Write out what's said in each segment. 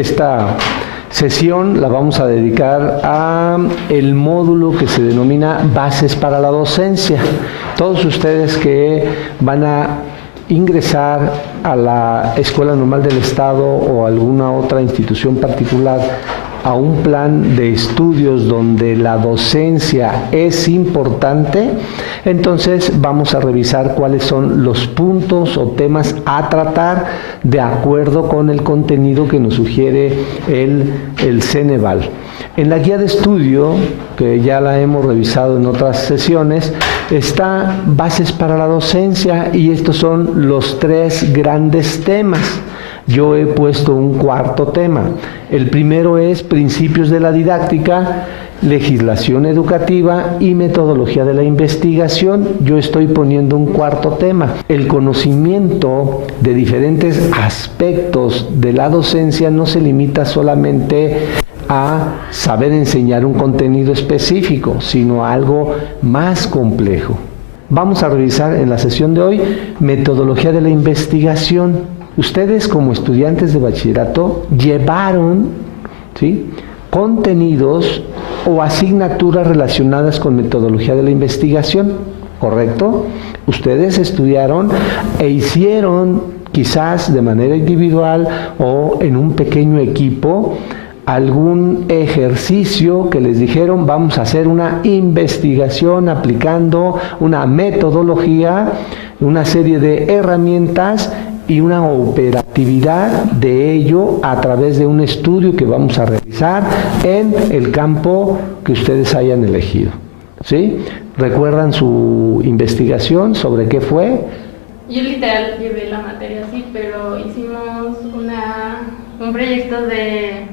esta sesión la vamos a dedicar a el módulo que se denomina Bases para la Docencia. Todos ustedes que van a ingresar a la Escuela Normal del Estado o alguna otra institución particular a un plan de estudios donde la docencia es importante, entonces vamos a revisar cuáles son los puntos o temas a tratar de acuerdo con el contenido que nos sugiere el Ceneval. En la guía de estudio, que ya la hemos revisado en otras sesiones, está Bases para la Docencia y estos son los 3 grandes temas. Yo he puesto un cuarto tema. El primero es Principios de la Didáctica, Legislación Educativa y Metodología de la Investigación. Yo estoy poniendo un cuarto tema. El conocimiento de diferentes aspectos de la docencia no se limita solamente a saber enseñar un contenido específico, sino a algo más complejo. Vamos a revisar en la sesión de hoy Metodología de la Investigación. Ustedes como estudiantes de bachillerato llevaron, ¿sí?, contenidos o asignaturas relacionadas con metodología de la investigación, ¿correcto? Ustedes estudiaron e hicieron quizás de manera individual o en un pequeño equipo algún ejercicio que les dijeron vamos a hacer una investigación aplicando una metodología, una serie de herramientas y una operatividad de ello a través de un estudio que vamos a realizar en el campo que ustedes hayan elegido, ¿sí? ¿Recuerdan su investigación? ¿Sobre qué fue? Yo literal llevé la materia así, pero hicimos un proyecto de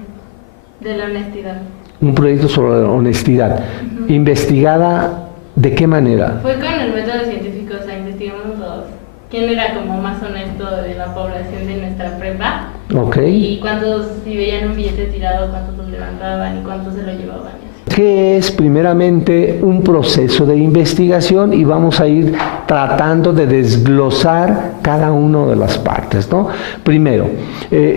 la honestidad. Un proyecto sobre la honestidad. Uh-huh. ¿Investigada de qué manera? Fue con el método científico, o sea, investigamos quién era como más honesto de la población de nuestra prepa. Okay. Y cuántos, si veían un billete tirado, cuántos los levantaban y cuántos se lo llevaban. ¿Qué es primeramente un proceso de investigación? Y vamos a ir tratando de desglosar cada una de las partes, ¿no? Primero,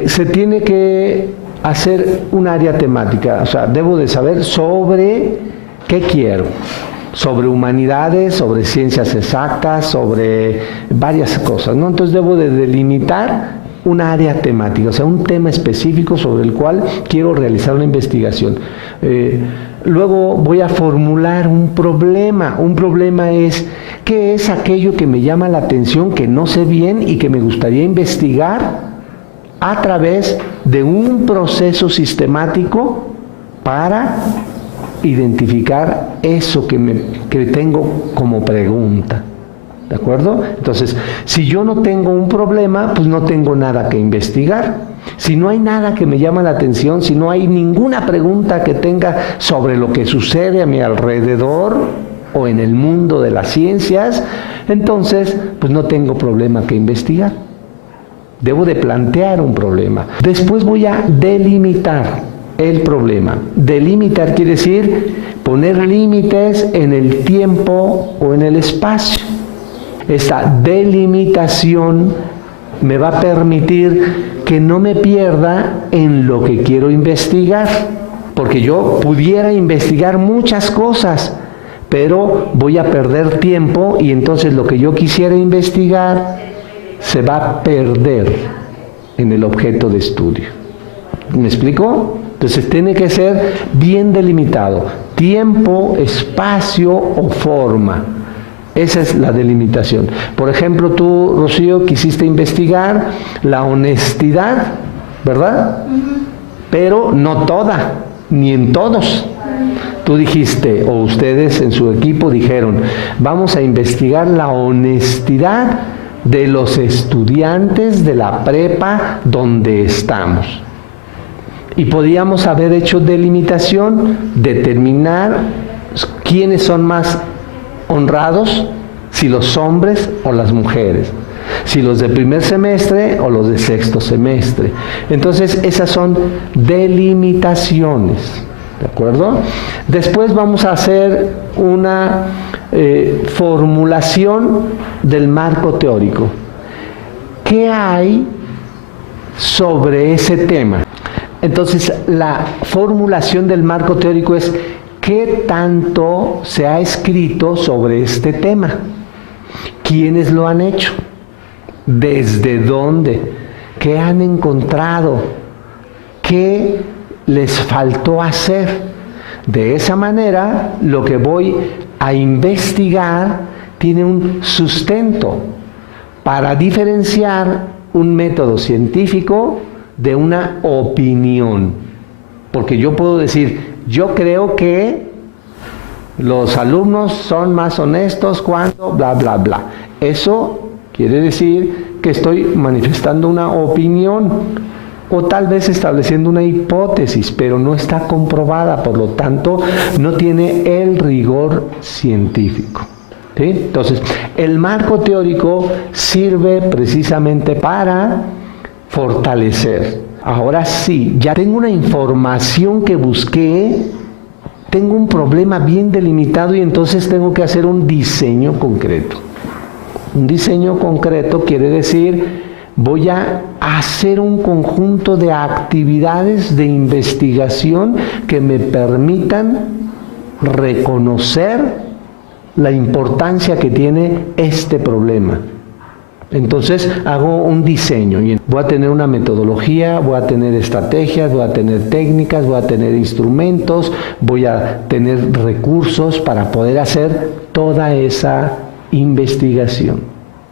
se tiene que hacer un área temática, o sea, debo de saber sobre qué quiero. Sobre humanidades, sobre ciencias exactas, sobre varias cosas, ¿no? Entonces debo de delimitar un área temática, o sea, un tema específico sobre el cual quiero realizar una investigación. Luego voy a formular un problema. Un problema es, ¿qué es aquello que me llama la atención, que no sé bien y que me gustaría investigar a través de un proceso sistemático para identificar eso que tengo como pregunta? ¿De acuerdo? Entonces, si yo no tengo un problema, pues no tengo nada que investigar. Si no hay nada que me llama la atención, si no hay ninguna pregunta que tenga sobre lo que sucede a mi alrededor o en el mundo de las ciencias, entonces, pues no tengo problema que investigar. Debo de plantear un problema. Después voy a delimitar el problema. Delimitar quiere decir poner límites en el tiempo o en el espacio. Esta delimitación me va a permitir que no me pierda en lo que quiero investigar, porque yo pudiera investigar muchas cosas, pero voy a perder tiempo y entonces lo que yo quisiera investigar se va a perder en el objeto de estudio. ¿Me explico? Entonces tiene que ser bien delimitado, tiempo, espacio o forma. Esa es la delimitación. Por ejemplo, tú, Rocío, quisiste investigar la honestidad, ¿verdad? Pero no toda, ni en todos. Tú dijiste, o ustedes en su equipo dijeron, vamos a investigar la honestidad de los estudiantes de la prepa donde estamos. Y podíamos haber hecho delimitación, determinar quiénes son más honrados, si los hombres o las mujeres, si los de primer semestre o los de sexto semestre. Entonces esas son delimitaciones, ¿de acuerdo? Después vamos a hacer una formulación del marco teórico. ¿Qué hay sobre ese tema? Entonces, la formulación del marco teórico es ¿qué tanto se ha escrito sobre este tema? ¿Quiénes lo han hecho? ¿Desde dónde? ¿Qué han encontrado? ¿Qué les faltó hacer? De esa manera, lo que voy a investigar tiene un sustento para diferenciar un método científico de una opinión. Porque yo puedo decir, yo creo que los alumnos son más honestos cuando bla, bla, bla. Eso quiere decir que estoy manifestando una opinión o tal vez estableciendo una hipótesis, pero no está comprobada, por lo tanto, no tiene el rigor científico. ¿Sí? Entonces, el marco teórico sirve precisamente para fortalecer. Ahora sí, ya tengo una información que busqué, tengo un problema bien delimitado y entonces tengo que hacer un diseño concreto. Un diseño concreto quiere decir, voy a hacer un conjunto de actividades de investigación que me permitan reconocer la importancia que tiene este problema. Entonces hago un diseño y voy a tener una metodología, voy a tener estrategias, voy a tener técnicas, voy a tener instrumentos, voy a tener recursos para poder hacer toda esa investigación.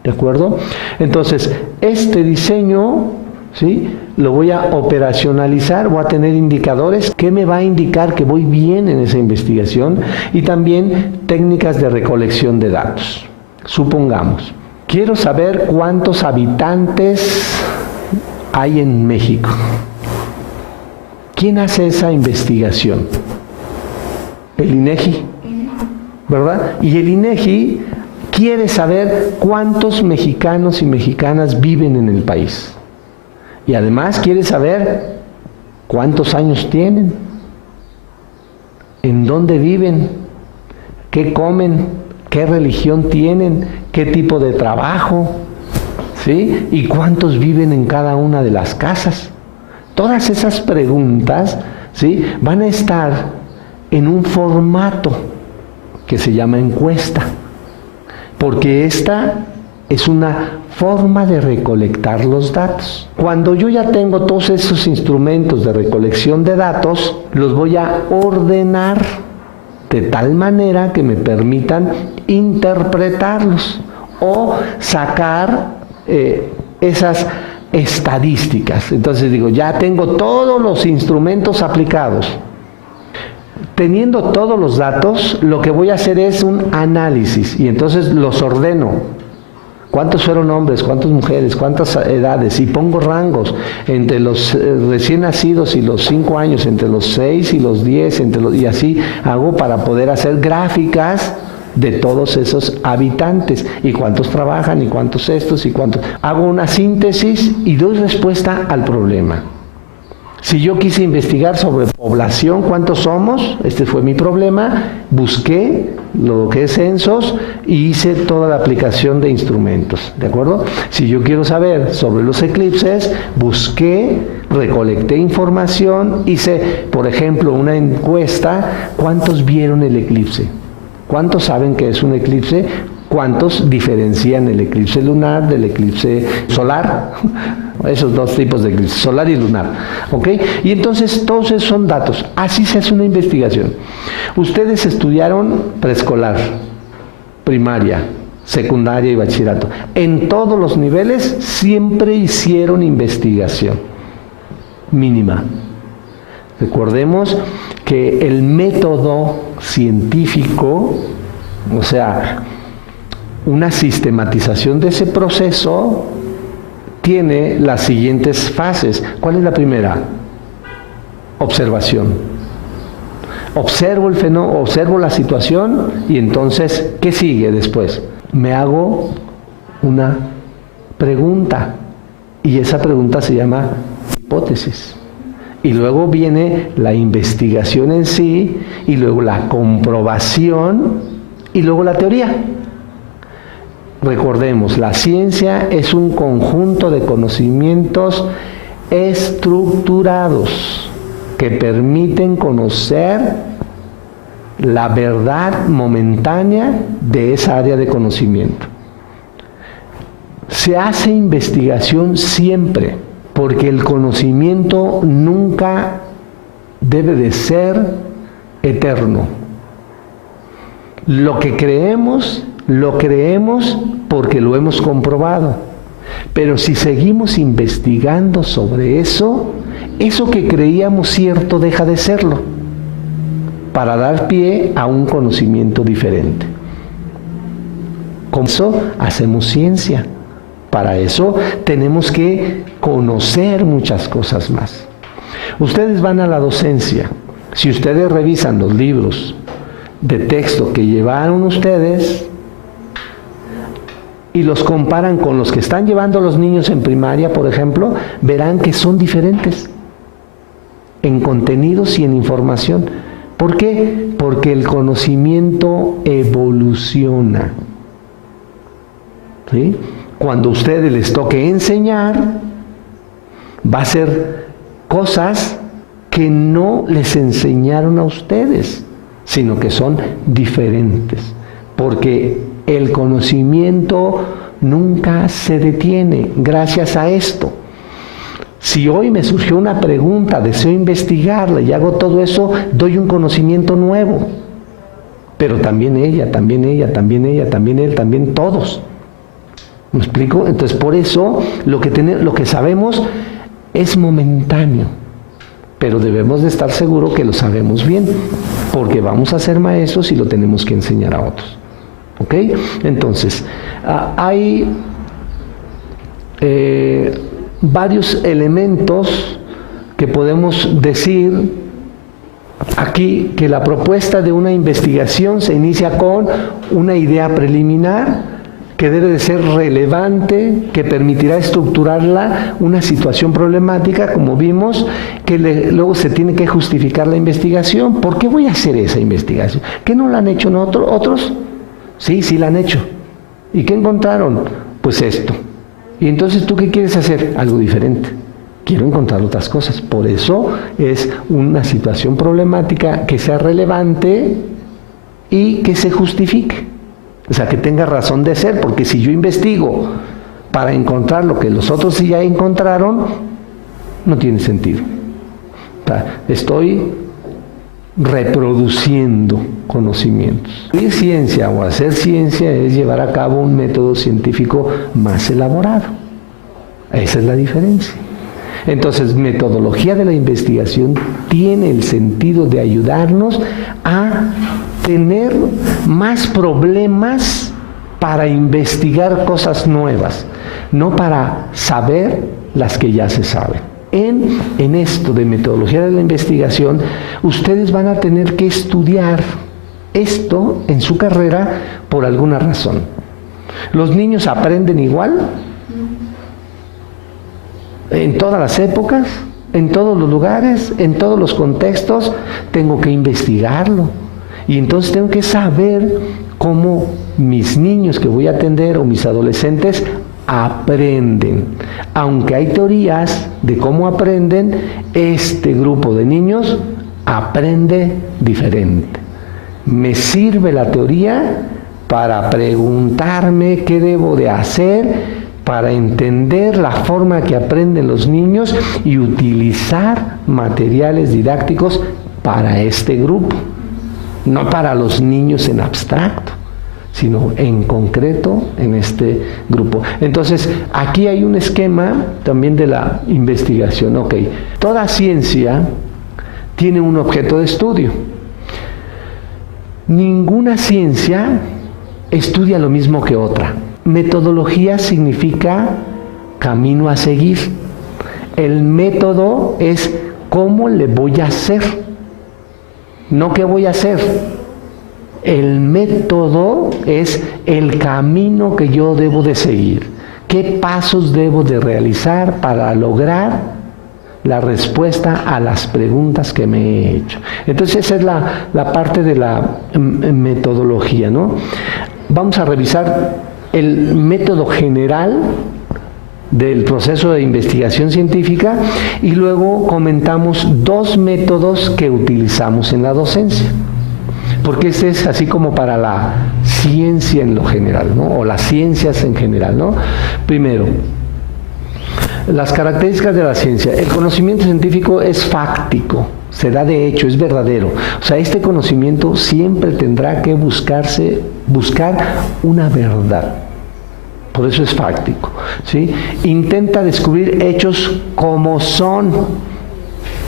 ¿De acuerdo? Entonces, este diseño, ¿sí?, lo voy a operacionalizar, voy a tener indicadores que me va a indicar que voy bien en esa investigación y también técnicas de recolección de datos. Supongamos, quiero saber cuántos habitantes hay en México. ¿Quién hace esa investigación? El INEGI, ¿verdad? Y el INEGI quiere saber cuántos mexicanos y mexicanas viven en el país. Y además quiere saber cuántos años tienen, en dónde viven, qué comen, qué religión tienen, qué tipo de trabajo, ¿sí? Y cuántos viven en cada una de las casas. Todas esas preguntas, ¿sí?, van a estar en un formato que se llama encuesta. Porque esta es una forma de recolectar los datos. Cuando yo ya tengo todos esos instrumentos de recolección de datos, los voy a ordenar de tal manera que me permitan interpretarlos o sacar esas estadísticas. Entonces digo, ya tengo todos los instrumentos aplicados. Teniendo todos los datos, lo que voy a hacer es un análisis y entonces los ordeno. ¿Cuántos fueron hombres? ¿Cuántas mujeres? ¿Cuántas edades? Y pongo rangos entre los recién nacidos y los 5 años, entre los 6 y los 10, y así hago para poder hacer gráficas de todos esos habitantes y cuántos trabajan y cuántos estos y cuántos. Hago una síntesis y doy respuesta al problema. Si yo quise investigar sobre población, ¿cuántos somos? Este fue mi problema. Busqué lo que es censos y hice toda la aplicación de instrumentos, ¿de acuerdo? Si yo quiero saber sobre los eclipses, busqué, recolecté información, hice, por ejemplo, una encuesta. ¿Cuántos vieron el eclipse? ¿Cuántos saben que es un eclipse? ¿Cuántos diferencian el eclipse lunar del eclipse solar? Esos dos tipos de eclipse, solar y lunar. ¿Ok? Y entonces todos esos son datos. Así se hace una investigación. Ustedes estudiaron preescolar, primaria, secundaria y bachillerato. En todos los niveles siempre hicieron investigación mínima. Recordemos que el método científico, o sea, una sistematización de ese proceso, tiene las siguientes fases. ¿Cuál es la primera? Observación. Observo el fenómeno, observo la situación y entonces, ¿qué sigue después? Me hago una pregunta y esa pregunta se llama hipótesis. Y luego viene la investigación en sí y luego la comprobación y luego la teoría. Recordemos, la ciencia es un conjunto de conocimientos estructurados que permiten conocer la verdad momentánea de esa área de conocimiento. Se hace investigación siempre, porque el conocimiento nunca debe de ser eterno. Lo que creemos, lo creemos porque lo hemos comprobado. Pero si seguimos investigando sobre eso, eso que creíamos cierto deja de serlo, para dar pie a un conocimiento diferente. Con eso hacemos ciencia. Para eso tenemos que conocer muchas cosas más. Ustedes van a la docencia. Si ustedes revisan los libros de texto que llevaron ustedes y los comparan con los que están llevando los niños en primaria, por ejemplo, verán que son diferentes en contenidos y en información. ¿Por qué? Porque el conocimiento evoluciona. ¿Sí? Cuando a ustedes les toque enseñar, va a ser cosas que no les enseñaron a ustedes, sino que son diferentes, porque el conocimiento nunca se detiene gracias a esto. Si hoy me surgió una pregunta, deseo investigarla y hago todo eso, doy un conocimiento nuevo, pero también ella, también ella, también ella, también él, también todos. ¿Me explico? Entonces, por eso lo que sabemos es momentáneo, pero debemos de estar seguros que lo sabemos bien, porque vamos a ser maestros y lo tenemos que enseñar a otros. ¿Ok? Entonces, hay varios elementos que podemos decir aquí, que la propuesta de una investigación se inicia con una idea preliminar que debe de ser relevante, que permitirá estructurarla una situación problemática, como vimos, que luego se tiene que justificar la investigación. ¿Por qué voy a hacer esa investigación? ¿Qué no la han hecho otros? Sí, sí la han hecho. ¿Y qué encontraron? Pues esto. Y entonces, ¿tú qué quieres hacer? Algo diferente. Quiero encontrar otras cosas. Por eso es una situación problemática que sea relevante y que se justifique. O sea, que tenga razón de ser, porque si yo investigo para encontrar lo que los otros ya encontraron, no tiene sentido. O sea, estoy reproduciendo conocimientos. Hacer ciencia o hacer ciencia es llevar a cabo un método científico más elaborado. Esa es la diferencia. Entonces, metodología de la investigación tiene el sentido de ayudarnos a tener más problemas para investigar cosas nuevas, no para saber las que ya se saben. En esto de metodología de la investigación, ustedes van a tener que estudiar esto en su carrera por alguna razón. ¿Los niños aprenden igual? En todas las épocas, en todos los lugares, en todos los contextos, tengo que investigarlo. Y entonces tengo que saber cómo mis niños que voy a atender o mis adolescentes aprenden. Aunque hay teorías de cómo aprenden, este grupo de niños aprende diferente. Me sirve la teoría para preguntarme qué debo de hacer para entender la forma que aprenden los niños y utilizar materiales didácticos para este grupo. No para los niños en abstracto, sino en concreto en este grupo. Entonces, aquí hay un esquema también de la investigación. Ok, toda ciencia tiene un objeto de estudio. Ninguna ciencia estudia lo mismo que otra. Metodología significa camino a seguir. El método es cómo le voy a hacer. No qué voy a hacer. El método es el camino que yo debo de seguir. ¿Qué pasos debo de realizar para lograr la respuesta a las preguntas que me he hecho? Entonces esa es la parte de la metodología, ¿no? Vamos a revisar el método general del proceso de investigación científica y luego comentamos 2 métodos que utilizamos en la docencia. Porque este es así como para la ciencia en lo general, ¿no? O las ciencias en general, ¿no? Primero, las características de la ciencia. El conocimiento científico es fáctico, se da de hecho, es verdadero. O sea, este conocimiento siempre tendrá que buscar una verdad. Por eso es fáctico, ¿sí? Intenta descubrir hechos como son,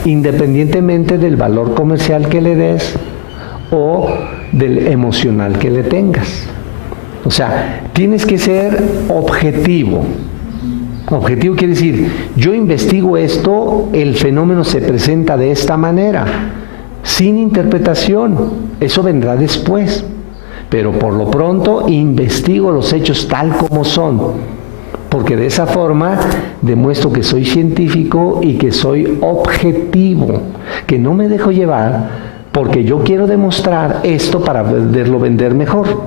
independientemente del valor comercial que le des o del emocional que le tengas. O sea, tienes que ser objetivo. Objetivo quiere decir, yo investigo esto, el fenómeno se presenta de esta manera, sin interpretación. Eso vendrá después. Pero por lo pronto investigo los hechos tal como son, porque de esa forma demuestro que soy científico y que soy objetivo, que no me dejo llevar porque yo quiero demostrar esto para poderlo vender mejor,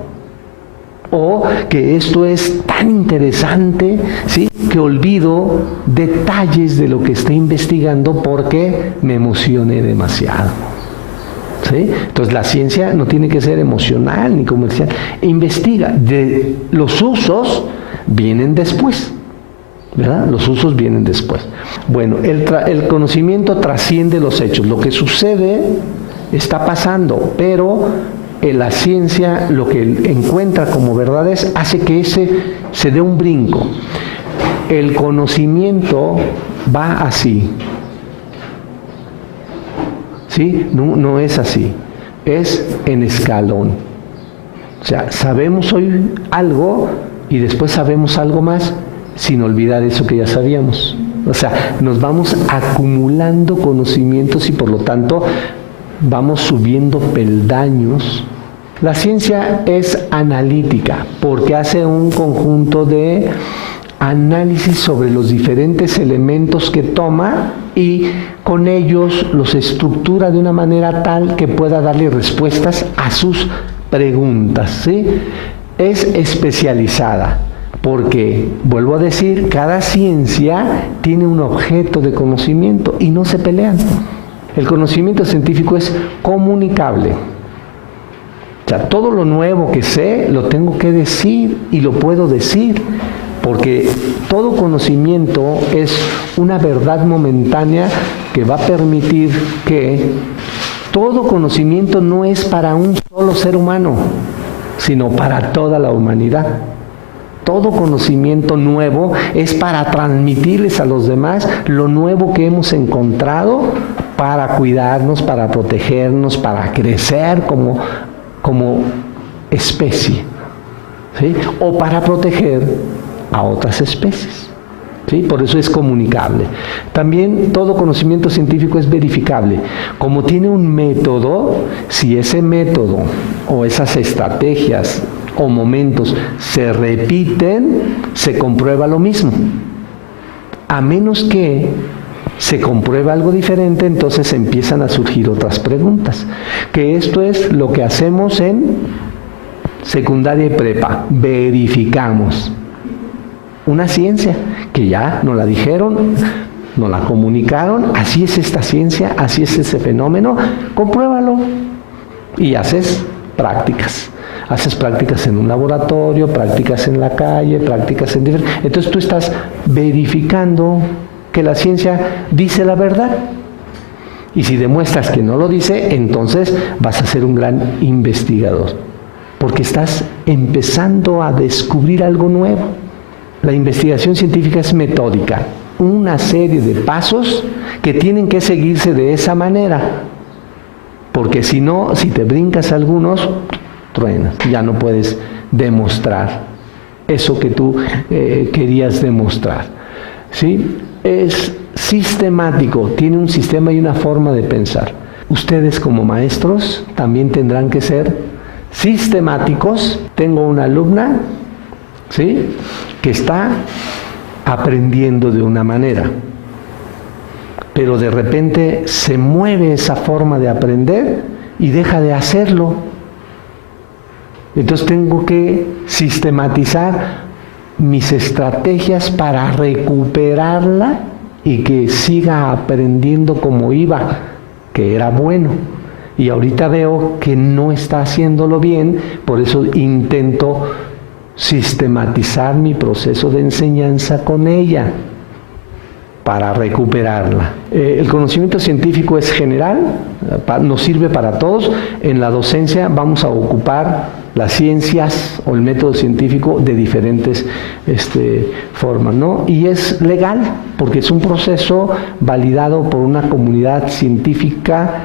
o que esto es tan interesante, ¿sí?, que olvido detalles de lo que estoy investigando porque me emocioné demasiado. ¿Sí? Entonces la ciencia no tiene que ser emocional ni comercial. Investiga. Los usos vienen después, ¿verdad? Los usos vienen después. Bueno, el conocimiento trasciende los hechos. Lo que sucede está pasando, pero en la ciencia lo que encuentra como verdades hace que se dé un brinco. El conocimiento va así. ¿Sí? No es así, es en escalón. O sea, sabemos hoy algo y después sabemos algo más sin olvidar eso que ya sabíamos. O sea, nos vamos acumulando conocimientos y por lo tanto vamos subiendo peldaños. La ciencia es analítica porque hace un conjunto de análisis sobre los diferentes elementos que toma y con ellos los estructura de una manera tal que pueda darle respuestas a sus preguntas, ¿sí? Es especializada porque, vuelvo a decir, cada ciencia tiene un objeto de conocimiento y no se pelean. El conocimiento científico es comunicable. O sea, todo lo nuevo que sé lo tengo que decir y lo puedo decir. Porque todo conocimiento es una verdad momentánea que va a permitir que todo conocimiento no es para un solo ser humano, sino para toda la humanidad. Todo conocimiento nuevo es para transmitirles a los demás lo nuevo que hemos encontrado para cuidarnos, para protegernos, para crecer como especie, ¿sí? O para proteger a otras especies, ¿sí? Por eso es comunicable. También todo conocimiento científico es verificable. Como tiene un método, si ese método o esas estrategias o momentos se repiten, se comprueba lo mismo. A menos que se compruebe algo diferente, entonces empiezan a surgir otras preguntas. Que esto es lo que hacemos en secundaria y prepa. Verificamos una ciencia que ya nos la dijeron, nos la comunicaron, así es esta ciencia, así es ese fenómeno, compruébalo. Y haces prácticas. Haces prácticas en un laboratorio, prácticas en la calle, prácticas en diferentes... Entonces tú estás verificando que la ciencia dice la verdad. Y si demuestras que no lo dice, entonces vas a ser un gran investigador. Porque estás empezando a descubrir algo nuevo. La investigación científica es metódica, una serie de pasos que tienen que seguirse de esa manera, porque si no, si te brincas algunos, truenas, ya no puedes demostrar eso que tú querías demostrar, ¿sí? Es sistemático, tiene un sistema y una forma de pensar. Ustedes como maestros también tendrán que ser sistemáticos. Tengo una alumna, ¿sí?, que está aprendiendo de una manera, pero de repente se mueve esa forma de aprender y deja de hacerlo. Entonces tengo que sistematizar mis estrategias para recuperarla y que siga aprendiendo como iba, que era bueno. Y ahorita veo que no está haciéndolo bien, por eso intento sistematizar mi proceso de enseñanza con ella para recuperarla. El conocimiento científico es general, nos sirve para todos. En la docencia vamos a ocupar las ciencias o el método científico de diferentes formas, ¿no? Y es legal, porque es un proceso validado por una comunidad científica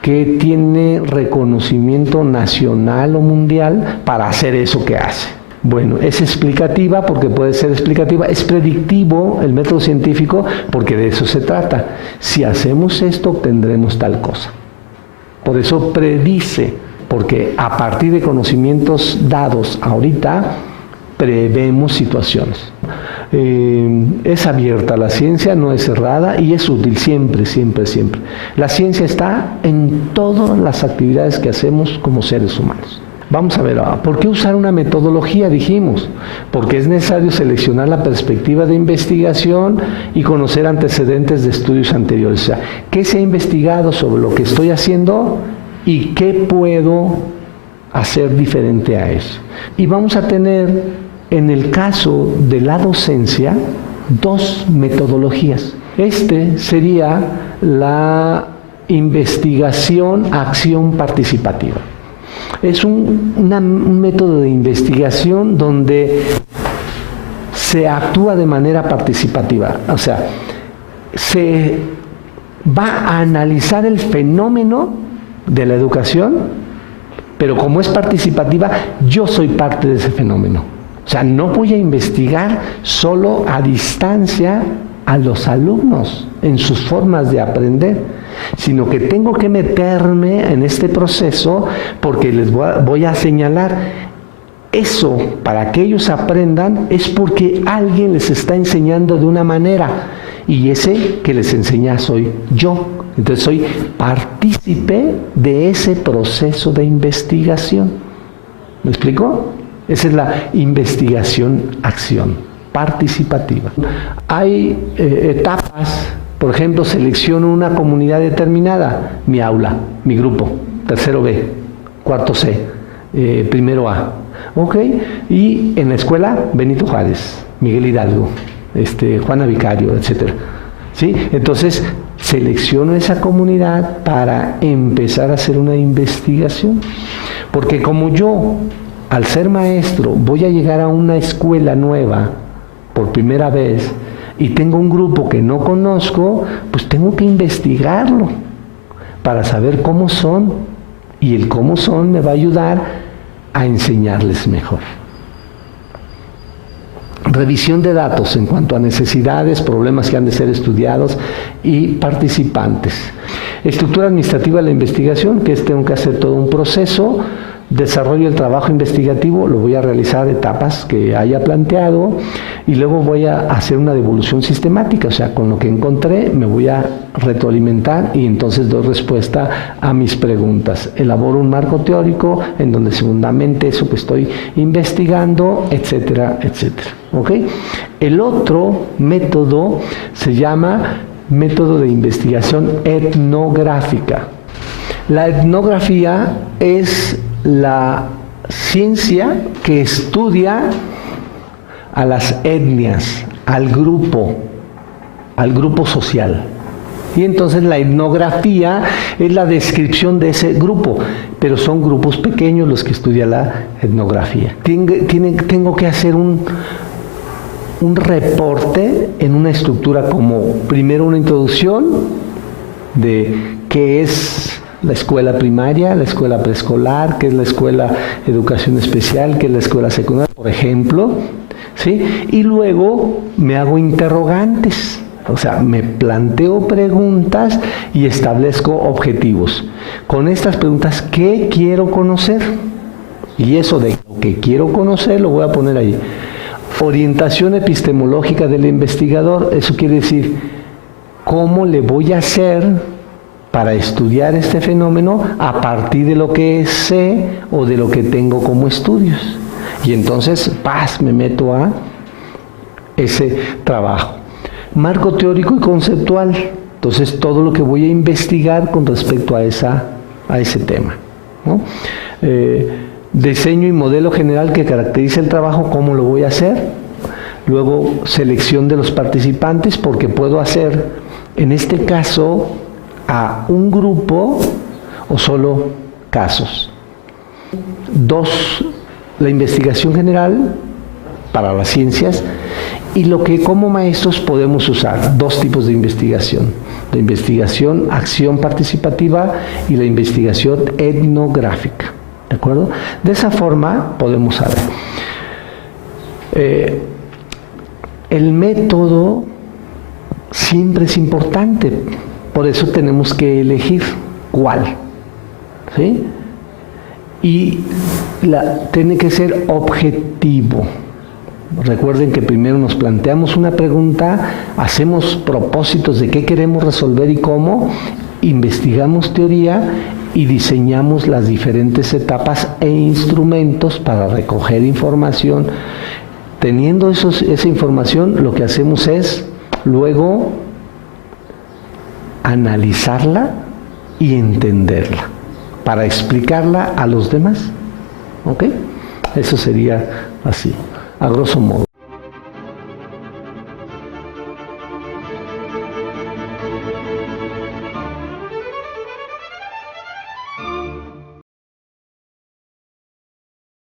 que tiene reconocimiento nacional o mundial para hacer eso que hace. Bueno, es explicativa porque puede ser explicativa, es predictivo el método científico porque de eso se trata. Si hacemos esto, obtendremos tal cosa. Por eso predice, porque a partir de conocimientos dados ahorita, prevemos situaciones. Es abierta la ciencia, no es cerrada y es útil siempre, siempre, siempre. La ciencia está en todas las actividades que hacemos como seres humanos. Vamos a ver, ¿por qué usar una metodología? Dijimos, porque es necesario seleccionar la perspectiva de investigación y conocer antecedentes de estudios anteriores. O sea, ¿qué se ha investigado sobre lo que estoy haciendo y qué puedo hacer diferente a eso? Y vamos a tener, en el caso de la docencia, dos metodologías. Sería la investigación-acción participativa. Es un método de investigación donde se actúa de manera participativa. O sea, se va a analizar el fenómeno de la educación, pero como es participativa, yo soy parte de ese fenómeno. O sea, no voy a investigar solo a distancia a los alumnos en sus formas de aprender, sino que tengo que meterme en este proceso porque les voy a señalar eso para que ellos aprendan es porque alguien les está enseñando de una manera y ese que les enseña soy yo. Entonces soy partícipe de ese proceso de investigación. ¿Me explico? Esa es la investigación-acción participativa. Hay etapas. Por ejemplo, selecciono una comunidad determinada, mi aula, mi grupo, tercero B, cuarto C, primero A, ¿ok? Y en la escuela, Benito Juárez, Miguel Hidalgo, Juana Vicario, etcétera. ¿Sí? Entonces, selecciono esa comunidad para empezar a hacer una investigación, porque como yo, al ser maestro, voy a llegar a una escuela nueva por primera vez, y tengo un grupo que no conozco, pues tengo que investigarlo para saber cómo son, y el cómo son me va a ayudar a enseñarles mejor. Revisión de datos en cuanto a necesidades, problemas que han de ser estudiados y participantes. Estructura administrativa de la investigación, que tengo que hacer todo un proceso. Desarrollo del trabajo investigativo, lo voy a realizar etapas que haya planteado y luego voy a hacer una devolución sistemática, o sea, con lo que encontré me voy a retroalimentar y entonces doy respuesta a mis preguntas. Elaboro un marco teórico en donde se fundamente eso que estoy investigando, etcétera, etcétera. ¿Ok? El otro método se llama método de investigación etnográfica. La etnografía es la ciencia que estudia a las etnias, al grupo social. Y entonces la etnografía es la descripción de ese grupo, pero son grupos pequeños los que estudia la etnografía. Tengo que hacer un reporte en una estructura como primero una introducción de qué es la escuela primaria, la escuela preescolar, qué es la escuela de educación especial, qué es la escuela secundaria, por ejemplo, ¿sí? Y luego me hago interrogantes, o sea, me planteo preguntas y establezco objetivos. Con estas preguntas, ¿qué quiero conocer? Y eso de lo que quiero conocer lo voy a poner ahí. Orientación epistemológica del investigador, eso quiere decir, ¿cómo le voy a hacer para estudiar este fenómeno a partir de lo que sé o de lo que tengo como estudios? Y entonces, me meto a ese trabajo. Marco teórico y conceptual. Entonces, todo lo que voy a investigar con respecto a ese tema, ¿no? Diseño y modelo general que caracteriza el trabajo, ¿cómo lo voy a hacer? Luego, selección de los participantes, porque puedo hacer, en este caso, a un grupo o solo casos. 2, la investigación general para las ciencias y lo que como maestros podemos usar, 2 tipos de investigación: la investigación acción participativa y la investigación etnográfica, ¿de acuerdo? De esa forma podemos saber. El método siempre es importante, por eso tenemos que elegir cuál, ¿sí? Y tiene que ser objetivo. Recuerden que primero nos planteamos una pregunta, hacemos propósitos de qué queremos resolver y cómo, investigamos teoría y diseñamos las diferentes etapas e instrumentos para recoger información. Teniendo esa información, lo que hacemos es luego analizarla y entenderla para explicarla a los demás. ¿Ok? Eso sería así, a grosso modo.